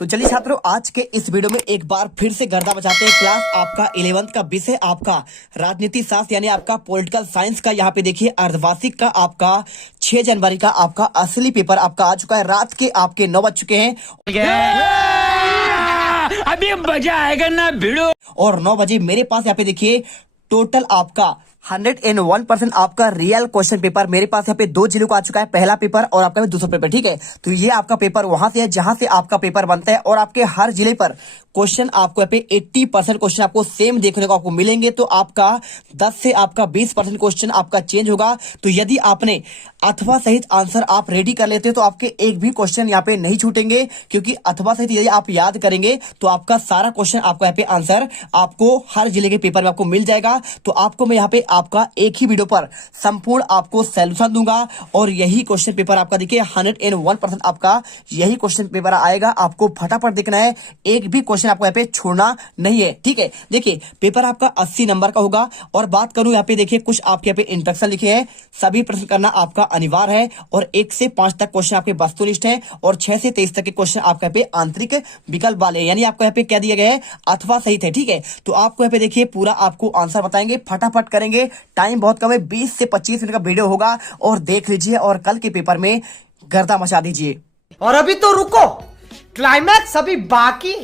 तो चलिए छात्रों, आज के इस वीडियो में एक बार फिर से गर्दा बचाते हैं। क्लास आपका 11th का विषय आपका राजनीति शास्त्र यानी आपका पॉलिटिकल साइंस का। यहाँ पे देखिए अर्धवार्षिक का आपका 6 जनवरी का आपका असली पेपर आपका आ चुका है। रात के आपके 9 बज चुके हैं। अभी मजा आएगा ना भिड़ो। और 9 बजे मेरे पास यहाँ पे देखिए टोटल आपका 101% आपका रियल क्वेश्चन पेपर मेरे पास यहाँ पे 2 जिलों का आ चुका है। पहला पेपर और आपका दूसरा पेपर, ठीक है। तो ये आपका पेपर वहां से है जहां से आपका पेपर बनता है और आपके हर जिले पर क्वेश्चन आपको यहाँ पे 80% क्वेश्चन आपको सेम देखने को आपको मिलेंगे। तो आपका 10 से आपका 20% क्वेश्चन आपका चेंज होगा। तो यदि आपने अथवा सहित आंसर आप रेडी कर लेते हो तो आपके एक भी क्वेश्चन यहाँ पे नहीं छूटेंगे, क्योंकि अथवा सहित यदि आप याद करेंगे तो आपका सारा क्वेश्चन आपको यहाँ पे आंसर आपको हर जिले के पेपर में आपको मिल जाएगा। तो आपको मैं यहाँ पे आपका एक ही वीडियो पर संपूर्ण आपको सॉल्यूशन दूंगा और यही क्वेश्चन पेपर आपका देखिए 101% आपका यही क्वेश्चन पेपर आएगा। आपको फटाफट देखना है, एक भी क्वेश्चन आपको यहाँ पे छोड़ना नहीं है, ठीक है। देखिए पेपर आपका 80 नंबर का होगा। और बात करूं यहाँ पे देखिए कुछ आपके यहाँ पे इंस्ट्रक्शन लिखे हैं, सभी प्रश्न करना आपका अनिवार्य है। और 1 से 5 तक क्वेश्चन आपके वस्तुनिष्ठ है और 6 से 23 तक के क्वेश्चन आपके यहाँ पे आंतरिक विकल्प वाले, यानी आपको यहाँ पे क्या दिया गया है, अथवा सहित है, ठीक है। तो आपको यहाँ पे देखिए पूरा आपको आंसर बताएंगे, फटाफट करेंगे, टाइम बहुत कम है, 20 से 25 मिनट का वीडियो होगा। और देख लीजिए और कल के पेपर में गर्दा मचा दीजिए। और अभी तो रुको, क्लाइमैक्स अभी बाकी।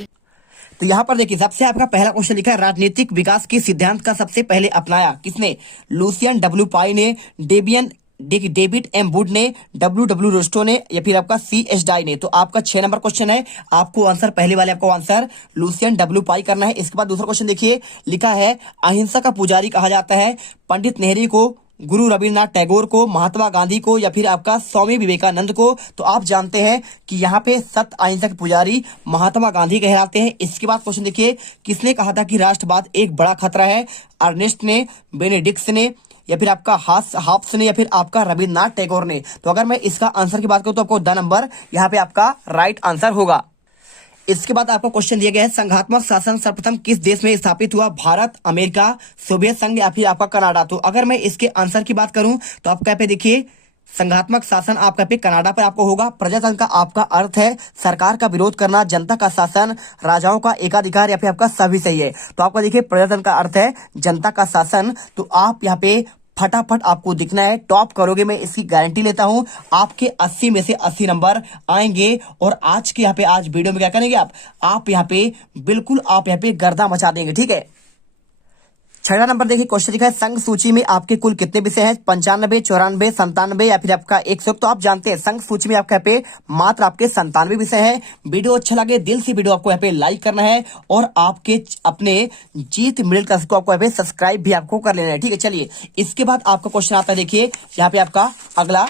तो यहाँ पर देखिए सबसे आपका पहला क्वेश्चन लिखा है, राजनीतिक विकास के सिद्धांत का सबसे पहले अपनाया किसने? लुसियन डब्ल्यू पाई ने, डेविड एम वुड ने, डब्ल्यू रोस्टो ने, या फिर आपका C.S. डाई ने। तो आपका 6 नंबर क्वेश्चन है। आपको आंसर पहले वाले आपको आंसर लुसियन डब्ल्यू पाई करना है। इसके बाद दूसरा क्वेश्चन देखिए, लिखा है अहिंसा का पुजारी कहा जाता है पंडित नेहरू को, गुरु रविन्द्रनाथ टैगोर को, महात्मा गांधी को, या फिर आपका स्वामी विवेकानंद को। तो आप जानते हैं कि यहाँ पे सत्य अहिंसा के पुजारी महात्मा गांधी कहलाते हैं। इसके बाद क्वेश्चन देखिए, किसने कहा था कि राष्ट्रवाद एक बड़ा खतरा है? अर्नेस्ट ने, बेनेडिक्ट ने, या फिर आपका हाफ्स ने, या फिर आपका रविन्द्रनाथ टैगोर ने। तो अगर मैं इसका आंसर की बात करूं तो आपको 10 नंबर यहाँ पे आपका राइट आंसर होगा। इसके बाद आपको क्वेश्चन दिया गया है, संघात्मक शासन सर्वप्रथम किस देश में स्थापित हुआ? भारत, अमेरिका, सोवियत संघ, या फिर आपका कनाडा। तो अगर मैं इसके आंसर की बात करूं तो आपका यहाँ पे देखिए संघात्मक शासन आपका पे कनाडा पर आपको होगा। प्रजातंत्र का आपका अर्थ है सरकार का विरोध करना, जनता का शासन, राजाओं का एकाधिकार, या फिर आपका सभी सही है। तो आपका देखिए प्रजातंत्र का अर्थ है जनता का शासन। तो आप यहाँ पे फटाफट आपको दिखना है, टॉप करोगे, मैं इसकी गारंटी लेता हूं। आपके 80 में से 80 नंबर आएंगे। और आज के यहाँ पे आज वीडियो में क्या करेंगे आप यहाँ पे बिल्कुल आप यहाँ पे गर्दा मचा देंगे, ठीक है। 6वां नंबर देखिए क्वेश्चन लिखा है, संघ सूची में आपके कुल कितने विषय हैं? 95, 94, 97, या फिर आपका 101। तो आप जानते हैं संघ सूची में आपके यहाँ पे मात्र आपके 97 विषय हैं। वीडियो अच्छा लगे दिल से वीडियो आपको यहाँ पे लाइक करना है और आपके अपने जीत मिडिल क्लास को आपको यहाँ पे सब्सक्राइब भी आपको कर लेना है, ठीक है। चलिए इसके बाद आपका क्वेश्चन आता है, देखिए यहाँ पे आपका अगला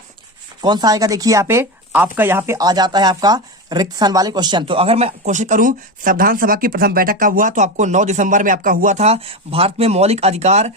कौन सा आएगा? देखिए यहाँ पे आपका यहाँ पे आ जाता है आपका रिक्त स्थान वाले क्वेश्चन। तो अगर मैं क्वेश्चन करूं संविधान सभा की प्रथम बैठक कब हुआ? तो आपको 9 दिसंबर में आपका हुआ था। भारत में मौलिक अधिकार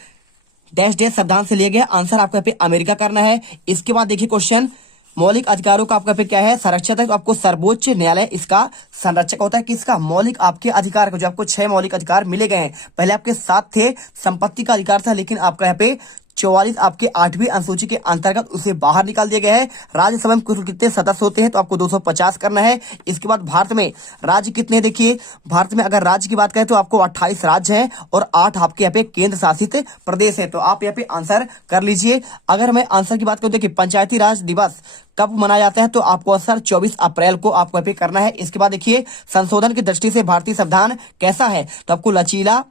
डैश डैश संविधान से लिया गया। आंसर आपको यहाँ पे अमेरिका करना है। इसके बाद देखिए क्वेश्चन, मौलिक अधिकारों का आपका पे क्या है? संरक्षक है। तो आपको सर्वोच्च न्यायालय इसका संरक्षक होता है। किसका? मौलिक आपके अधिकार का, जो आपको 6 मौलिक अधिकार मिले गए हैं। पहले आपके 7 थे, संपत्ति का अधिकार था, लेकिन आपका यहाँ पे 44 आपके 8वीं अनुसूची के अंतर्गत उसे बाहर निकाल दिया गया है। राज्यसभा में कुल कितने सदस्य होते हैं? तो आपको 250 करना है। इसके बाद भारत में राज्य कितने हैं? देखिए भारत में अगर राज्य की बात करें तो आपको 28 राज्य हैं और 8 आपके यहाँ पे केंद्र शासित प्रदेश है। तो आप यहाँ पे आंसर कर लीजिए। अगर मैं आंसर की बात करूं, देखिए पंचायती राज दिवस कब मनाया जाता है? तो आपको आंसर 24 अप्रैल को आपको यहाँ पे करना है। इसके बाद देखिए संशोधन की दृष्टि से भारतीय संविधान कैसा है? तो आपको लचीला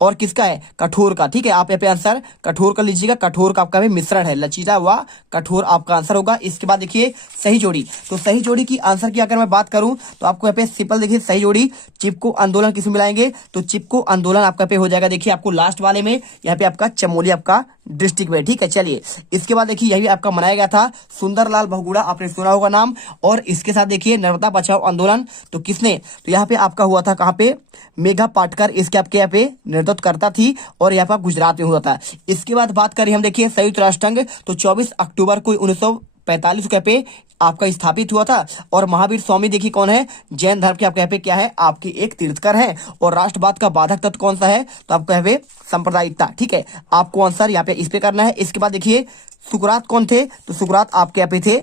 और किसका है? कठोर का, ठीक है। आप यहाँ पे आंसर कठोर कर लीजिएगा। कठोर का आपका भी मिश्रण है, लचीला व कठोर आपका आंसर होगा। इसके बाद देखिए सही जोड़ी। तो सही जोड़ी की आंसर की अगर मैं बात करूं तो आपको यहाँ पे सिंपल देखिए सही जोड़ी चिपको आंदोलन किसमें मिलाएंगे? तो चिपको आंदोलन आपका पे हो जाएगा। देखिए आपको लास्ट वाले में यहाँ पे आपका चमोली आपका डिस्ट्रिक्ट में, ठीक है। चलिए इसके बाद देखिए यही आपका मनाया गया था सुंदरलाल बहुगुणा, आपने सुना होगा नाम। और इसके साथ देखिए नर्मदा बचाओ आंदोलन, तो किसने? तो यहाँ पे आपका हुआ था कहाँ पे? मेघा पाटकर इसके आपके यहाँ पे नेतृत्व करता थी और यहाँ पर गुजरात में हुआ था। इसके बाद बात करें हम देखिए संयुक्त राष्ट्र संघ, तो 24 अक्टूबर को 1945 के पे आपका स्थापित हुआ था। और महावीर स्वामी देखिए कौन है? जैन धर्म के आपके यहाँ पे क्या है? आपके एक तीर्थकर हैं। और राष्ट्रवाद का बाधक तत्व कौन सा है? तो आपको यहाँ पे सांप्रदायिकता, ठीक है। आपको आंसर यहाँ पे इस पे करना है। इसके बाद देखिए सुकरात कौन थे? तो सुकरात आपके यहाँ पे थे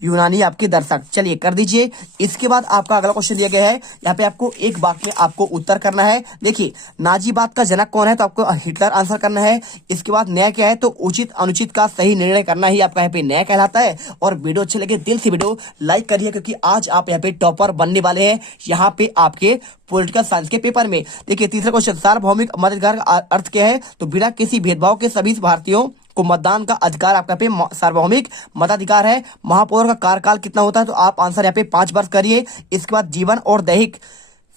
यूनानी आपके दर्शक। चलिए कर दीजिए। इसके बाद आपका अगला क्वेश्चन दिया गया है, यहाँ पे आपको एक वाक्य में आपको उत्तर करना है। देखिए, नाजीवाद का जनक कौन है, तो आपको हिटलर आंसर करना है। इसके बाद न्याय क्या है, तो उचित अनुचित का सही निर्णय करना ही आपका यहाँ पे न्याय कहलाता है। और वीडियो अच्छे लगे दिल से वीडियो लाइक करिए, क्योंकि आज आप यहाँ पे टॉपर बनने वाले हैं यहाँ पे आपके पॉलिटिकल साइंस के पेपर में। देखिए, तीसरा क्वेश्चन, सार्वभौमिक मताधिकार का अर्थ क्या है, तो बिना किसी भेदभाव के सभी भारतीयों को मतदान का अधिकार आपका पे सार्वभौमिक मताधिकार है। महापौर का कार्यकाल कितना होता है, तो आप आंसर यहाँ पे 5 वर्ष करिए। इसके बाद जीवन और दैहिक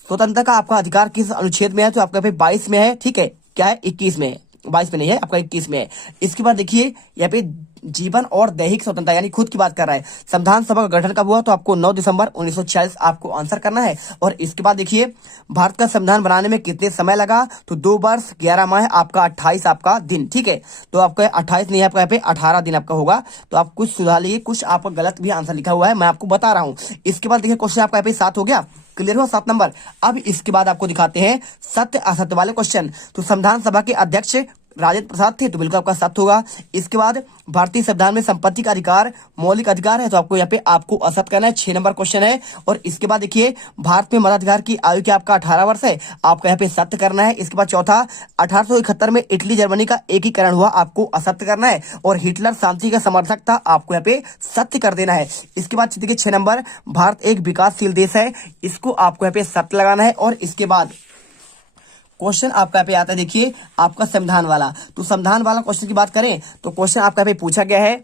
स्वतंत्रता का आपका अधिकार किस अनुच्छेद में है, तो आपका पे 22 में है। ठीक है, क्या है, 21 में है, 22 में नहीं है, आपका 21 में है। इसके बाद देखिए, यहाँ पे जीवन और दैहिक स्वतंत्रता यानी खुद की बात कर रहा है। संविधान सभा का गठन कब हुआ, तो आपको 9 दिसंबर 1946 आपको आंसर करना है। और इसके बाद देखिए, भारत का संविधान बनाने में कितने समय लगा, तो 2 वर्ष 11 माह आपका 28 आपका दिन। ठीक है, तो आपका 28 नहीं है, आपका यहाँ पे 18 दिन आपका होगा। तो आप कुछ सुधार लीजिए, कुछ आपका गलत भी आंसर लिखा हुआ है, मैं आपको बता रहा हूँ। इसके बाद देखिए, क्वेश्चन आपका यहाँ पे 7 हो गया, क्लियर हुआ 7 नंबर। अब इसके बाद आपको दिखाते हैं सत्य असत्य वाले क्वेश्चन। तो संविधान सभा के अध्यक्ष राजेंद्र प्रसाद थे, तो बिल्कुल आपका सत्य होगा। इसके बाद भारतीय संविधान में संपत्ति का अधिकार मौलिक अधिकार है, तो आपको यहाँ पे आपको असत्य करना है, 6 नंबर क्वेश्चन है। और इसके बाद देखिए, भारत में मताधिकार की आयु क्या आपका 18 वर्ष है, आपको यहाँ पे सत्य करना है। इसके बाद चौथा, 1871 में इटली जर्मनी का एकीकरण हुआ, आपको असत्य करना है। और हिटलर शांति का समर्थक था, आपको यहाँ पे सत्य कर देना है। इसके बाद देखिए 6 नंबर, भारत एक विकासशील देश है, इसको आपको यहाँ पे सत्य लगाना है। और इसके बाद क्वेश्चन आपका यहाँ पे आता है, देखिए आपका संविधान वाला। तो संविधान वाला क्वेश्चन की बात करें तो क्वेश्चन आपका यहाँ पे पूछा गया है,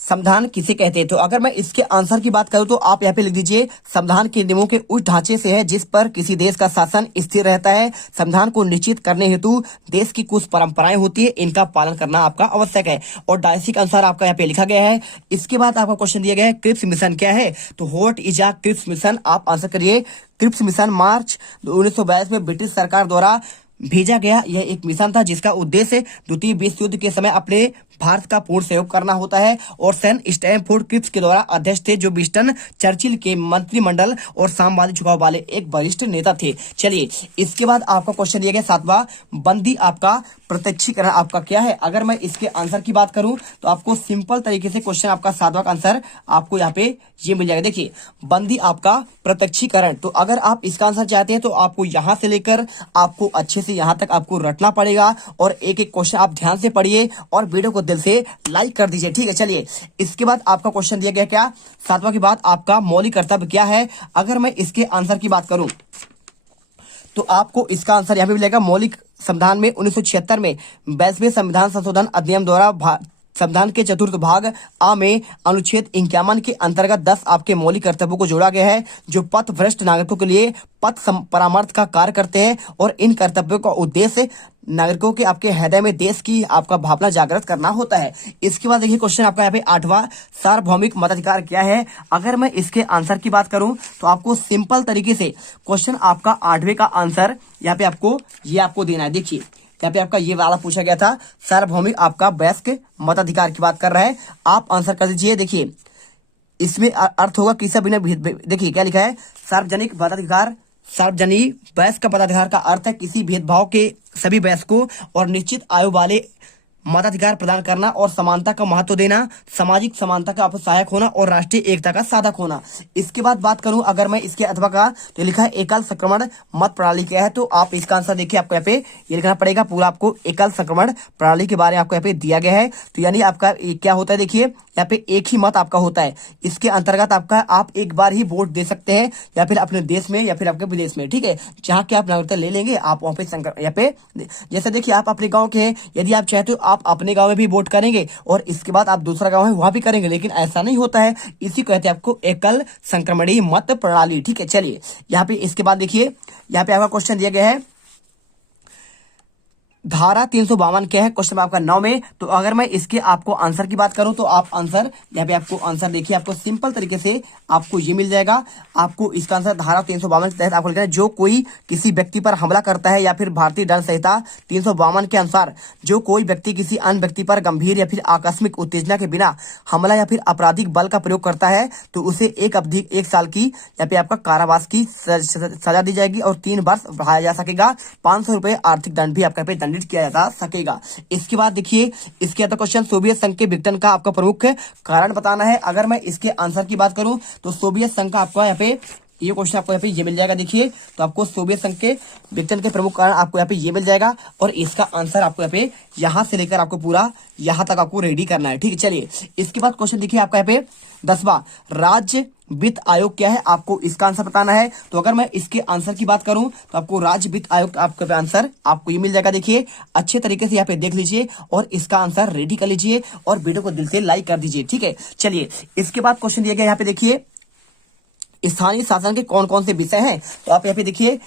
संविधान किसे कहते हैं। तो अगर मैं इसके आंसर की बात करूं तो आप यहाँ पे लिख दीजिए, संविधान के नियमों के उस ढांचे से है जिस पर किसी देश का शासन स्थिर रहता है। संविधान को निश्चित करने हेतु देश की कुछ परंपराएं होती है, इनका पालन करना आपका आवश्यक है। और डायसी का अनुसार आपका यहाँ पे लिखा गया है। इसके बाद आपका क्वेश्चन दिया गया है, क्रिप्स मिशन क्या है, तो what is a Cripps mission, आप आंसर करिए। क्रिप्स मिशन मार्च 1942 में ब्रिटिश सरकार द्वारा भेजा गया यह एक मिशन था, जिसका उद्देश्य द्वितीय विश्व युद्ध के समय अपने भारत का पूर्ण सहयोग करना होता है। और सैन स्टैमफोर्ड क्रिप्स के द्वारा अध्यक्ष थे, जो विंस्टन चर्चिल के मंत्रिमंडल और साम्यवादी झुकाव वाले एक वरिष्ठ नेता थे। चलिए, इसके बाद आपका क्वेश्चन दिया गया 7वां, बंदी आपका प्रत्यक्षीकरण आपका क्या है। अगर मैं इसके आंसर की बात करूं तो आपको सिंपल तरीके से क्वेश्चन आपका 7वां का आंसर आपको यहाँ पे ये मिल जाएगा। देखिए, बंदी आपका प्रत्यक्षीकरण, तो अगर आप इसका आंसर चाहते हैं तो आपको यहाँ से लेकर आपको अच्छे से यहाँ तक आपको रटना पड़ेगा। और एक एक क्वेश्चन आप ध्यान से पढ़िए और वीडियो को दिल से लाइक कर दीजिए। ठीक है, चलिए इसके बाद आपका क्वेश्चन दिया गया क्या, 7वां के बाद आपका मौलिक कर्तव्य क्या है। अगर मैं इसके आंसर की बात करूं तो आपको इसका आंसर यहाँ पे मिलेगा, मौलिक संविधान में 1976 में 22वें संविधान संशोधन अधिनियम द्वारा संविधान के 4th भाग आ में अनुच्छेद 51 के अंतर्गत 10 आपके मौलिक कर्तव्यों को जोड़ा गया है, जो पथ भ्रष्ट नागरिकों के लिए पथ परामर्श का कार्य करते हैं। और इन कर्तव्यों का उद्देश्य नागरिकों के आपके हृदय में देश की आपका भावना जागृत करना होता है। इसके बाद देखिए, क्वेश्चन आपका यहाँ पे 8वां, सार्वभौमिक मताधिकार क्या है। अगर मैं इसके आंसर की बात करूं तो आपको सिंपल तरीके से क्वेश्चन आपका 8वें का आंसर यहाँ पे आपको ये आपको देना है। देखिए, यहाँ पे आपका ये वाला पूछा गया था, सार्वभौमिक आपका वयस्क मताधिकार की बात कर रहा है, आप आंसर कर दीजिए। देखिए, इसमें अर्थ होगा किसी बिना देखिए क्या लिखा है, सार्वजनिक मताधिकार, सार्वजनिक वयस्क मताधिकार का अर्थ है किसी भेदभाव के सभी वयस्कों और निश्चित आयु वाले मताधिकार प्रदान करना और समानता का महत्व देना, सामाजिक समानता का सहायक होना और राष्ट्रीय एकता का साधक होना। इसके बाद बात करूं अगर मैं इसके अथवा का, तो लिखा है एकल संक्रमण मत प्रणाली क्या है। तो आप इसका आंसर देखिए, आपको यहाँ पे ये लिखना पड़ेगा पूरा, आपको एकल संक्रमण प्रणाली के बारे में आपको यहाँ पे दिया गया है। तो यानी आपका क्या होता है, देखिए यहाँ पे एक ही मत आपका होता है, इसके अंतर्गत आपका आप एक बार ही वोट दे सकते हैं, या फिर अपने देश में या फिर आपके विदेश में। ठीक है, जहाँ के आप नागरिकता ले लेंगे आप वहाँ पे यहाँ पे जैसे देखिए आप अपने गाँव के हैं, यदि आप चाहते हो आप अपने गांव में भी वोट करेंगे और इसके बाद आप दूसरा गांव है वहां भी करेंगे, लेकिन ऐसा नहीं होता है, इसी को कहते हैं आपको एकल संक्रमणीय मत प्रणाली। ठीक है, चलिए यहाँ पे इसके बाद देखिए, यहाँ पे आपका क्वेश्चन दिया गया है, धारा 352 क्या है, क्वेश्चन आपका 9 में। तो अगर मैं इसके आपको आंसर की बात करूं तो आप आंसर यहाँ पे आपको आंसर देखिए, आपको सिंपल तरीके से आपको ये मिल जाएगा। आपको इसका आंसर धारा 352 के तहत आपको लिखना है, जो कोई किसी व्यक्ति पर हमला करता है या फिर भारतीय दंड संहिता 352 के अनुसार जो कोई व्यक्ति किसी अन्य व्यक्ति पर गंभीर या फिर आकस्मिक उत्तेजना के बिना हमला या फिर आपराधिक बल का प्रयोग करता है तो उसे एक साल की यहाँ पे आपका कारावास की सजा दी जाएगी और 3 वर्ष बढ़ाया जा सकेगा। 500 रुपए आर्थिक दंड भी आपका पे दंडित डिलीट किया जा सकेगा। इसके बाद देखिए, इसके अंदर क्वेश्चन सोवियत संघ के विघटन का आपका प्रमुख कारण बताना है। अगर मैं इसके आंसर की बात करूं तो सोवियत संघ का आपका यहाँ पे ये क्वेश्चन आपको यहाँ पे ये मिल जाएगा। देखिए, तो आपको सोवियत संघ के विघटन के प्रमुख कारण आपको यहाँ पे ये मिल जाएगा और इसका आंसर आपको यहाँ पे यहाँ से लेकर आपको पूरा यहाँ तक आपको रेडी करना है। ठीक है, चलिए इसके बाद क्वेश्चन देखिए आपका यहाँ पे 10वां राज्य वित्त आयोग क्या है, आपको इसका आंसर बताना है। तो अगर मैं इसके आंसर की बात करूं तो आपको राज्य वित्त आयोग का आपका आंसर आपको ये मिल जाएगा। देखिए, अच्छे तरीके से यहाँ पे देख लीजिए और इसका आंसर रेडी कर लीजिए और वीडियो को दिल से लाइक कर दीजिए। ठीक है, चलिए इसके बाद क्वेश्चन दिया गया यहाँ पे देखिए, स्थानीय शासन के कौन कौन से विषय हैं। तो आप यहाँ पे देखिए,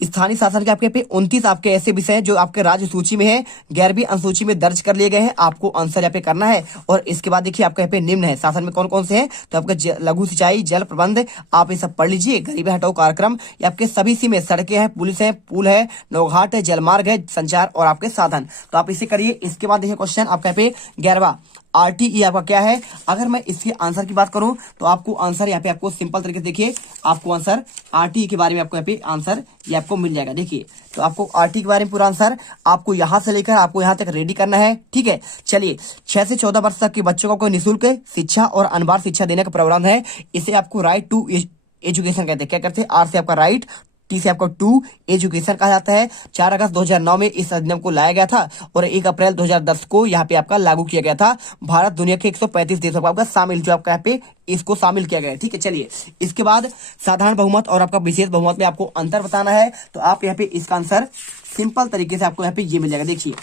स्थानीय शासन के आपके पे 29 आपके ऐसे विषय हैं जो आपके राज्य सूची में है, 11वीं अनुसूची में दर्ज कर लिए गए हैं। आपको आंसर यहाँ पे करना है। और इसके बाद देखिए आपका यहाँ पे निम्न है शासन में कौन कौन से हैं। तो आपका लघु सिंचाई, जल प्रबंध, आप ये सब पढ़ लीजिए। गरीबी हटाओ कार्यक्रम, ये आपके सभी सी में सड़कें हैं, पुलिस है, पुल है, नौघाट है, जलमार्ग है, संचार और आपके साधन। तो आप इसे करिए। इसके बाद देखिए क्वेश्चन आपका यहाँ पे 11वां RTE आपका क्या है। अगर मैं इसके आंसर की बात करूं तो आपको आंसर यहाँ पे आपको सिंपल तरीके से देखिए, आपको आंसर RTE के बारे में आपको यहाँ पे आंसर ये आपको मिल जाएगा। देखिए, तो आपको RTE के बारे में पूरा आंसर आपको यहाँ से लेकर आपको यहाँ तक रेडी करना है। ठीक है, चलिए 6 से 14 वर्ष तक के बच्चों को निःशुल्क शिक्षा और अनिवार्य शिक्षा देने का प्रावधान है। इसे आपको राइट टू एजुकेशन कहते हैं। क्या करते हैं? R से आपका राइट, T से आपको टू एजुकेशन कहा जाता है। 4 अगस्त 2009 में इस अधिनियम को लाया गया था और 1 अप्रैल 2010 को यहाँ पे आपका लागू किया गया था। भारत दुनिया के 135 देशों का आपका शामिल जो आपका यहाँ पे इसको शामिल किया गया है। ठीक है, चलिए इसके बाद साधारण बहुमत और आपका विशेष बहुमत में आपको अंतर बताना है। तो आप यहाँ पे इसका आंसर सिंपल तरीके से आपको यहाँ पे ये मिल जाएगा। देखिए,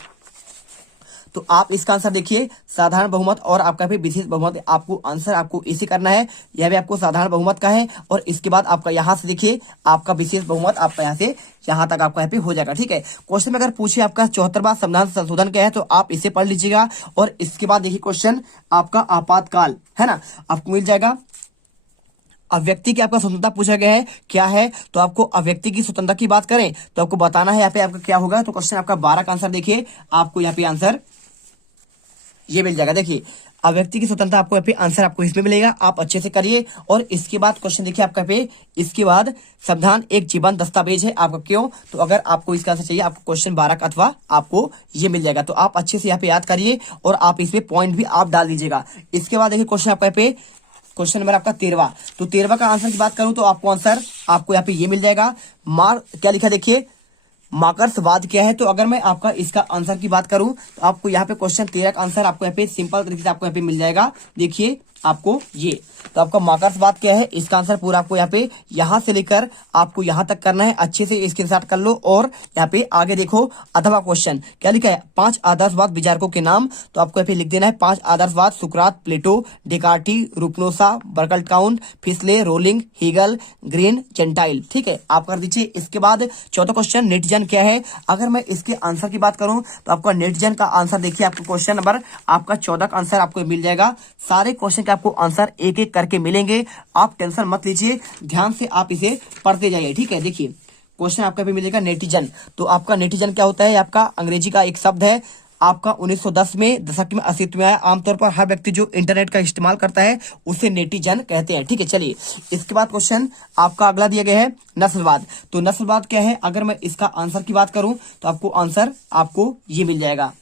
तो आप इसका आंसर देखिए, साधारण बहुमत और आपका भी विशेष बहुमत, आपको आंसर आपको इसी करना है। यह भी आपको साधारण बहुमत का है और इसके बाद आपका यहाँ से देखिए आपका विशेष बहुमत आपका यहाँ से यहाँ तक आपका यहाँ पे हो जाएगा। ठीक है, क्वेश्चन में अगर पूछे आपका 74वां संविधान संशोधन क्या है तो आप इसे पढ़ लीजिएगा। और इसके बाद देखिए क्वेश्चन आपका आपातकाल है ना, आपको मिल जाएगा। अव्यक्ति की आपका स्वतंत्रता पूछा गया है क्या है। तो आपको अव्यक्ति की स्वतंत्रता की बात करें तो आपको बताना है यहाँ पे आपका क्या होगा। तो क्वेश्चन आपका 12 का आंसर देखिए, आपको यहाँ पे आंसर ये मिल जाएगा। देखिए, अव्यक्ति की स्वतंत्रता आपको यहाँ पे आंसर आपको इसमें मिलेगा। आप अच्छे से करिए। और इसके बाद क्वेश्चन देखिए आपका पे, इसके बाद संविधान एक जीवंत दस्तावेज है आपका क्यों। तो अगर आपको इसका आंसर चाहिए आपको क्वेश्चन 12 का अथवा आपको ये मिल जाएगा। तो आप अच्छे से यहाँ पे याद करिए और आप इसमें पॉइंट भी आप डाल दीजिएगा। इसके बाद देखिए क्वेश्चन आपका पे, क्वेश्चन नंबर आपका 13वां। तो 13वां का आंसर की बात करूं तो आपको आंसर आपको यहाँ पे ये मिल जाएगा। क्या लिखा देखिए, मार्क्सवाद क्या है। तो अगर मैं आपका इसका आंसर की बात करूं तो आपको यहाँ पे क्वेश्चन 13 का आंसर आपको यहाँ पे सिंपल तरीके से आपको यहाँ पे मिल जाएगा। देखिए आपको ये, तो आपका मार्क्सवाद क्या है, इसका आंसर पूरा आपको यहाँ पे यहाँ से लेकर आपको यहाँ तक करना है। अच्छे से स्क्रीनशॉट कर लो और यहाँ पे आगे देखो। अथवा क्वेश्चन क्या लिखा है, 5 आदर्शवाद विचारकों के नाम। तो आपको यहाँ पे लिख देना है 5 आदर्शवाद, सुकरात, प्लेटो, डेकार्टी, रुपनोसा, बर्कलटाउन, फिसले, रोलिंग, हीगल, ग्रीन, जेंटाइल। ठीक है, आप कर दीजिए। इसके बाद 14वां क्वेश्चन नेटजन क्या है। अगर मैं इसके आंसर की बात करूं तो आपका नेटजन का आंसर देखिए, आपको क्वेश्चन नंबर आपका 14 का आंसर आपको मिल जाएगा। सारे क्वेश्चन आपको आंसर एक एक करके मिलेंगे, आप टेंशन मत लीजिए, ध्यान से आप इसे पढ़ते जाइए। ठीक है, देखिए क्वेश्चन आपका भी मिलेगा नेटिजन। तो आपका नेटिजन क्या होता है, आपका अंग्रेजी का एक शब्द है, आपका 1910 में दशक में अस्तित्व में आया। आमतौर पर हर व्यक्ति जो इंटरनेट का इस्तेमाल करता है उसे नेटिजन कहते हैं। ठीक है, चलिए इसके बाद क्वेश्चन आपका अगला दिया गया है नस्लवाद। तो नस्लवाद क्या है, अगर मैं इसका आंसर की बात करूं तो आपको आंसर आपको ये मिल जाएगा।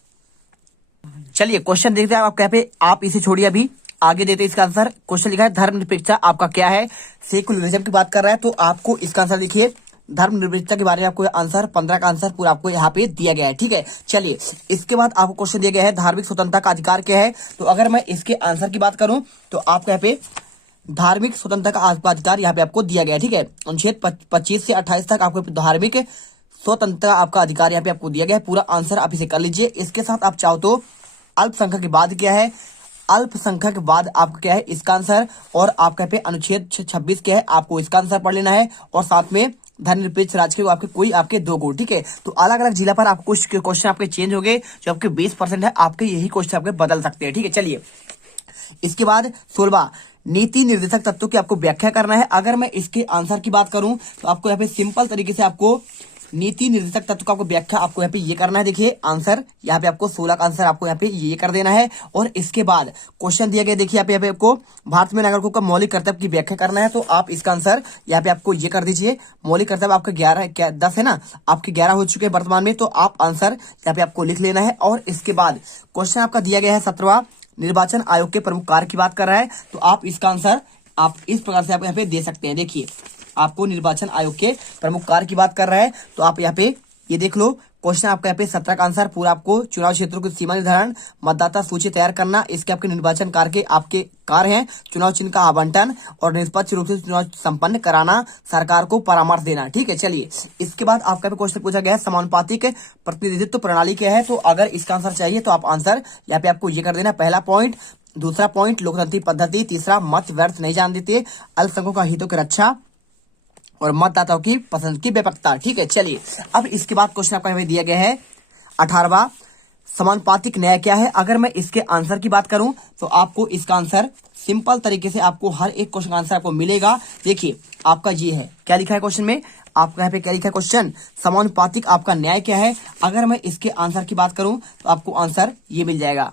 चलिए क्वेश्चन देखते हैं आपका यहाँ पे, आप इसे छोड़िए अभी आगे देते इसका आंसर। क्वेश्चन लिखा है धर्मनिरपेक्षता आपका क्या है, सेकुलरिज्म की बात कर रहा है। तो आपको इसका आंसर लिखिए, धर्मनिरपेक्षता के बारे में आपको आंसर 15 का आंसर पूरा आपको यहाँ पे दिया गया है। ठीक है, चलिए इसके बाद आपको क्वेश्चन दिया गया है धार्मिक स्वतंत्रता का अधिकार क्या है। तो अगर मैं इसके आंसर की बात करूं तो आपको यहाँ पे धार्मिक स्वतंत्रता का अधिकार यहाँ पे आपको दिया गया है। ठीक है, अनुच्छेद 25 से 28 तक आपको धार्मिक स्वतंत्रता आपका अधिकार यहाँ पे आपको दिया गया है। पूरा आंसर आप इसे कर लीजिए। इसके साथ आप चाहो तो अल्पसंख्यक के बाद क्या है, अल्पसंख्यक बाद आपका क्या है इसका आंसर, और आपका पे अनुच्छेद 26 क्या है आपको इसका आंसर पढ़ लेना है। और साथ में धर्मनिरपेक्ष राज्य के आपके कोई आपके 2 गुण। ठीक है, तो अलग अलग जिला पर आपको कुछ क्वेश्चन आपके चेंज हो गए, जो आपके 20% है आपके यही क्वेश्चन आपके बदल सकते हैं। ठीक है, चलिए इसके बाद 16वां नीति निर्देशक तत्वों की आपको व्याख्या करना है। अगर मैं इसके आंसर की बात करूं तो आपको यहाँ पे सिंपल तरीके से आपको नीति निर्देशक तत्व का आपको व्याख्या आपको यहाँ पे ये करना है। देखिए आंसर यहाँ पे आपको 16 का आंसर आपको यहाँ पे ये कर देना है। और इसके बाद क्वेश्चन दिया गया, देखिए यहाँ पे आपको भारत में नागरिकों का मौलिक कर्तव्य की व्याख्या करना है। तो आप इसका आंसर यहाँ पे आपको ये कर दीजिए। मौलिक कर्तव्य आपका 10 है ना, आपके 11 हो चुके हैं वर्तमान में, तो आप आंसर यहाँ पे आपको लिख लेना है। और इसके बाद क्वेश्चन आपका दिया गया है 17वां निर्वाचन आयोग के प्रमुख कार्य की बात कर रहा है। तो आप इसका आंसर आप इस प्रकार से आप यहाँ पे दे सकते हैं। देखिए आपको निर्वाचन आयोग के प्रमुख कार्य की बात कर रहा है, तो आप यहाँ पे ये देख लो। क्वेश्चन आपका यहाँ पे 17 का आंसर पूरा आपको चुनाव क्षेत्रों की सीमा निर्धारण, मतदाता सूची तैयार करना, इसके आपके निर्वाचन कार्य के आपके कार्य हैं, चुनाव चिन्ह का आवंटन और निष्पक्ष रूप से चुनाव संपन्न कराना, सरकार को परामर्श देना। ठीक है, चलिए इसके बाद आपका क्वेश्चन पूछा गया है समानुपातिक प्रतिनिधित्व प्रणाली क्या है। तो अगर इसका आंसर चाहिए तो आप आंसर यहाँ पे आपको ये कर देना। पहला पॉइंट, दूसरा पॉइंट लोकतांत्रिक पद्धति, तीसरा मत व्यर्थ नहीं जान देते, अल्पसंख्यकों का हितों की रक्षा और मतदाताओं की पसंद की व्यापकता। ठीक है, चलिए अब इसके बाद क्वेश्चन आपका हमें दिया गया है 18वां समानुपातिक न्याय क्या है। अगर मैं इसके आंसर की बात करूं तो आपको इसका आंसर सिंपल तरीके से आपको हर एक क्वेश्चन का आंसर आपको मिलेगा। देखिए आपका ये है, क्या लिखा है क्वेश्चन में, आपका यहाँ पे क्या लिखा है क्वेश्चन, समानुपातिक आपका न्याय क्या है। अगर मैं इसके आंसर की बात करूं तो आपको आंसर ये मिल जाएगा।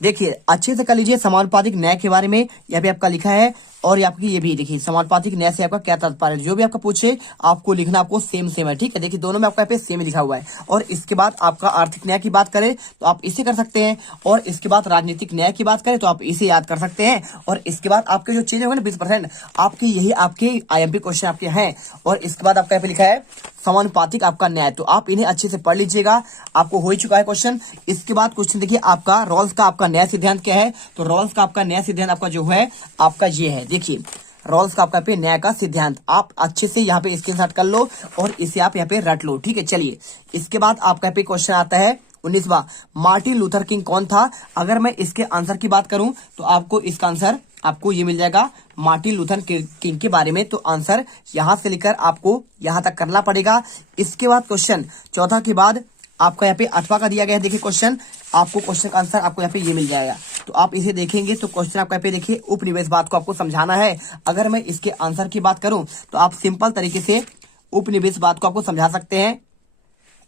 देखिए अच्छे से कर लीजिए, समानुपातिक न्याय के बारे में यहाँ पे आपका लिखा है। और आपकी ये भी देखिए समानुपातिक न्याय से आपका क्या तात्पर्य, जो भी आपका पूछे आपको लिखना आपको सेम है। ठीक है, देखिए दोनों में आपका यहाँ पे सेम लिखा हुआ है। और इसके बाद आपका आर्थिक न्याय की बात करें तो आप इसे कर सकते हैं। और इसके बाद राजनीतिक न्याय की बात करें तो आप इसे याद कर सकते हैं। और इसके बाद आपके जो चेंज होगा ना 20% आपके यही आपके IMP क्वेश्चन आपके हैं। और इसके बाद आपका यहाँ पे लिखा है समानुपातिक आपका न्याय, तो आप इन्हें अच्छे से पढ़ लीजिएगा, आपको हो ही चुका है क्वेश्चन। इसके बाद क्वेश्चन देखिए आपका रॉल्स का आपका न्याय सिद्धांत क्या है। तो रॉल्स का आपका न्याय सिद्धांत आपका जो है आपका ये है। देखिए रॉल्स का आपका पे न्याय का सिद्धांत आप अच्छे से यहाँ पे स्क्रीनशॉट कर लो और इसे आप यहाँ पे रट लो। ठीक है, चलिए इसके बाद आपका पे क्वेश्चन आता है 19वां, मार्टिन लूथर किंग कौन था। अगर मैं इसके आंसर की बात करूं तो आपको इसका आंसर आपको ये मिल जाएगा मार्टिन लूथर किंग के बारे में। तो आंसर यहां से लेकर आपको यहां तक करना पड़ेगा। इसके बाद क्वेश्चन चौथा के बाद आपका यहाँ पे 8वां का दिया गया है। देखिए क्वेश्चन आपको क्वेश्चन का आंसर आपको यहाँ पे ये मिल जाएगा। तो आप इसे देखेंगे तो क्वेश्चन आपका यहाँ पे देखिए उपनिवेशवाद को आपको समझाना है। अगर मैं इसके आंसर की बात करूं तो आप सिंपल तरीके से उपनिवेशवाद को आपको समझा सकते हैं।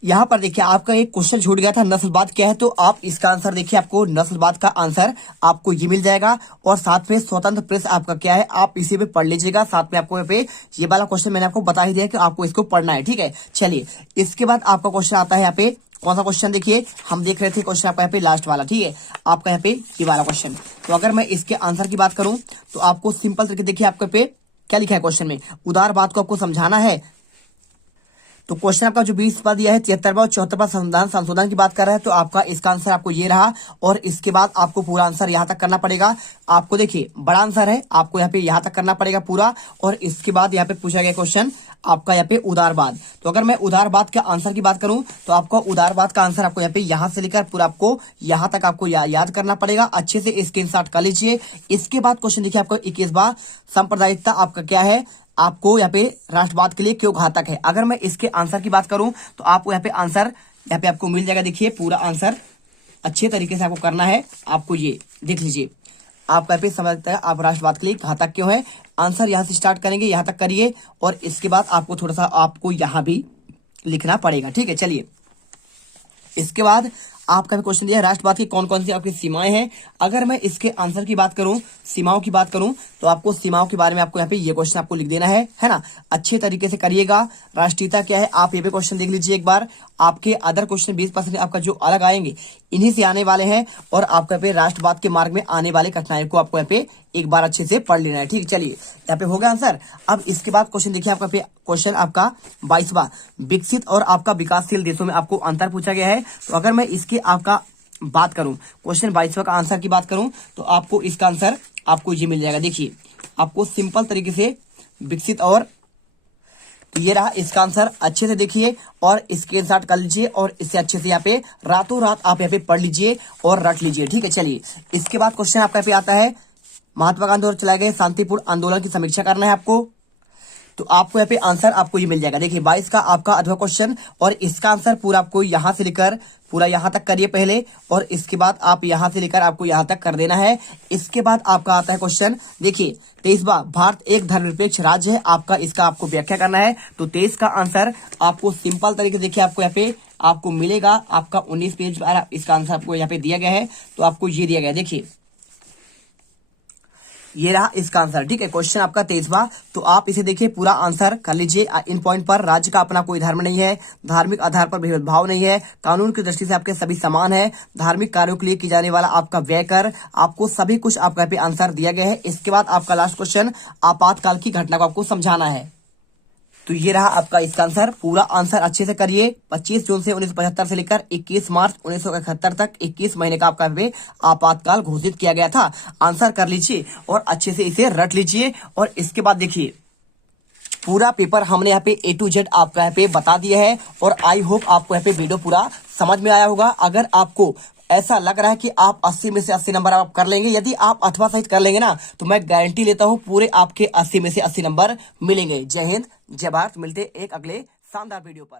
यहाँ पर देखिए आपका एक क्वेश्चन छूट गया था, नस्लवाद क्या है। तो आप इसका आंसर देखिए आपको नस्लवाद का आंसर आपको ये मिल जाएगा। और साथ में स्वतंत्र प्रेस आपका क्या है, आप इसी पे पढ़ लीजिएगा। साथ में आपको यहाँ पे ये वाला क्वेश्चन मैंने आपको बता ही दिया कि आपको इसको पढ़ना है। ठीक है, चलिए इसके बाद आपका क्वेश्चन आता है यहाँ पे कौन सा क्वेश्चन, देखिए हम देख रहे थे क्वेश्चन आपका यहाँ पे लास्ट वाला। ठीक है, आपका यहाँ पे ये वाला क्वेश्चन। तो अगर मैं इसके आंसर की बात करूं तो आपको सिंपल तरीके देखिए आपके पे क्या लिखा है क्वेश्चन में, उदारवाद को आपको समझाना है। तो क्वेश्चन आपका जो 20वां दिया है 73वां और 74वां संविधान संशोधन की बात कर रहा है। तो आपका इसका आंसर आपको ये रहा। और इसके बाद आपको पूरा आंसर यहाँ तक करना पड़ेगा। आपको देखिए बड़ा आंसर है, आपको यहाँ पे यहाँ तक करना पड़ेगा पूरा। और इसके बाद यहाँ पे पूछा गया क्वेश्चन आपका यहाँ पे उदारवाद। तो अगर मैं उदारवाद के आंसर की बात करूं तो आपको उदारवाद का आंसर आपको यहाँ पे यहाँ से लेकर पूरा आपको यहाँ तक आपको याद करना पड़ेगा। अच्छे से स्क्रीनशॉट कर लीजिए। इसके बाद क्वेश्चन देखिए आपको 21वां, सांप्रदायिकता आपका क्या है, आपको यहाँ पे राष्ट्रवाद के लिए क्यों घातक है। अगर मैं इसके आंसर की बात करूं तो आपको यहाँ पे आंसर यहाँ पे आपको मिल जाएगा। देखिए पूरा आंसर अच्छे तरीके से आपको करना है। आपको ये देख लीजिए, आपका यहाँ पे समझता है आप राष्ट्रवाद के लिए घातक क्यों है। आंसर यहाँ से स्टार्ट करेंगे, यहाँ तक करिए। और इसके बाद आपको थोड़ा सा आपको यहाँ भी लिखना पड़ेगा। ठीक है, चलिए इसके बाद आपका क्वेश्चन दिया है राष्ट्रवाद की कौन कौन सी आपकी सीमाएं हैं। अगर मैं इसके आंसर की बात करूं, सीमाओं की बात करूं तो आपको सीमाओं के बारे में आपको यहाँ पे ये क्वेश्चन आपको लिख देना है ना। अच्छे तरीके से करिएगा। राष्ट्रीयता क्या है आप ये भी क्वेश्चन देख लीजिए एक बार। आपके अदर क्वेश्चन 20% आपका जो अलग आएंगे इन्हीं से आने वाले हैं। और आपका यहाँ पे राष्ट्रवाद के मार्ग में आने वाले कठिनाइयों को आपको यहाँ पे एक बार अच्छे से पढ़ लेना है। ठीक, चलिए यहाँ पे हो गया आंसर। अब इसके बाद क्वेश्चन देखिए आपका क्वेश्चन आपका 22वां, विकसित और आपका विकासशील देशों में आपको अंतर पूछा गया है। तो अगर मैं इसकी आपका बात करूं क्वेश्चन 22वां का आंसर की बात करूं तो आपको इसका आंसर आपको ये मिल जाएगा। देखिए आपको सिंपल तरीके से विकसित और, तो ये रहा इसका आंसर। अच्छे से देखिए और स्क्रीनशॉट कर लीजिए और इससे अच्छे से यहाँ पे रातों रात आप यहाँ पे पढ़ लीजिए और रट लीजिए। ठीक है, चलिए इसके बाद क्वेश्चन आपका यहाँ पे आता है महात्मा गांधी द्वारा चलाए गए शांतिपूर्ण आंदोलन की समीक्षा करना है आपको। तो आपको यहाँ पे आंसर आपको ये मिल जाएगा। देखिए 22 का आपका अधवा क्वेश्चन और इसका आंसर पूरा आपको यहाँ से लेकर पूरा यहाँ तक करिए पहले, और इसके बाद आप यहाँ से लेकर आपको यहाँ तक कर देना है। इसके बाद आपका आता है क्वेश्चन, देखिए 23वां, भारत एक धर्मनिरपेक्ष राज्य है, आपका इसका आपको व्याख्या करना है। तो 23 का आंसर आपको सिंपल तरीके से देखिए आपको यहाँ पे आपको मिलेगा, आपका 19 पेज पर इसका आंसर आपको यहाँ पे दिया गया है। तो आपको ये दिया गया है, देखिए ये रहा इसका आंसर, ठीक है। क्वेश्चन आपका 23वां, तो आप इसे देखिए पूरा आंसर कर लीजिए। इन पॉइंट पर राज्य का अपना कोई धर्म नहीं है, धार्मिक आधार पर भेदभाव नहीं है, कानून की दृष्टि से आपके सभी समान है, धार्मिक कार्यों के लिए की जाने वाला आपका व्यय कर, आपको सभी कुछ आपका पे आंसर दिया गया है। इसके बाद आपका लास्ट क्वेश्चन, आपातकाल की घटना को आपको समझाना है। तो ये रहा आपका इसका आंसर, पूरा आंसर अच्छे से करिए। 25 जून से 1975 से लेकर 21 मार्च 1971 तक 21 महीने का आपका वे आपातकाल घोषित किया गया था। आंसर कर लीजिए और अच्छे से इसे रट लीजिए। और इसके बाद देखिए पूरा पेपर हमने यहाँ पे A to Z आपका यहाँ पे बता दिया है, और आई होप आपको यहाँ पे वीडियो पूरा समझ में आया होगा। अगर आपको ऐसा लग रहा है कि आप 80 में से 80 नंबर आप कर लेंगे, यदि आप अथवा सहित कर लेंगे ना, तो मैं गारंटी लेता हूं पूरे आपके 80 में से 80 नंबर मिलेंगे। जय हिंद, जय भारत। मिलते एक अगले शानदार वीडियो पर।